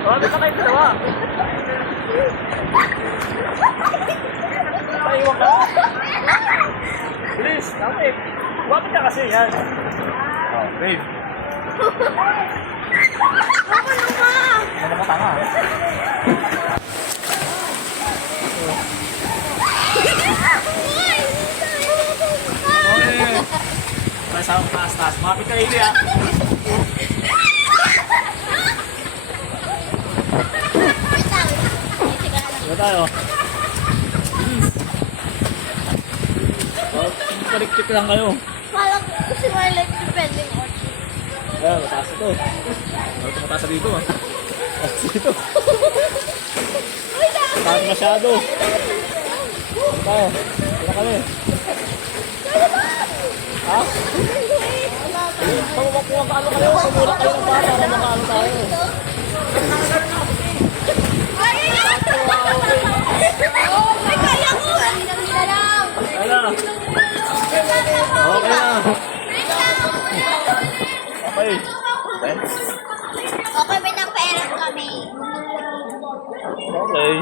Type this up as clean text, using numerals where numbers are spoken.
Marami pa kayo dalawa. Naiwan ka. Bilis, dami. Bakit ka kasi yan? Oh, babe. Ako naman! Ano ka tanga? Okay. May sa taas-taas. Mapit ka ili ah. Ano tayo? Oh, paliktik lang kayo. Parang kasi may like depending on. Ayan, mataas ito. Ano tumataas dito ah? Mataas dito. Mataas masyado. Ano tayo? Ano kami? Ha? Pag-umakuha ka ano kayo? Pumula kayo ng para makaano tayo. Ay, kaya ko! Hindi na lang! Wala. Okay na. Okay. Okay, may nang pera kami. Okay.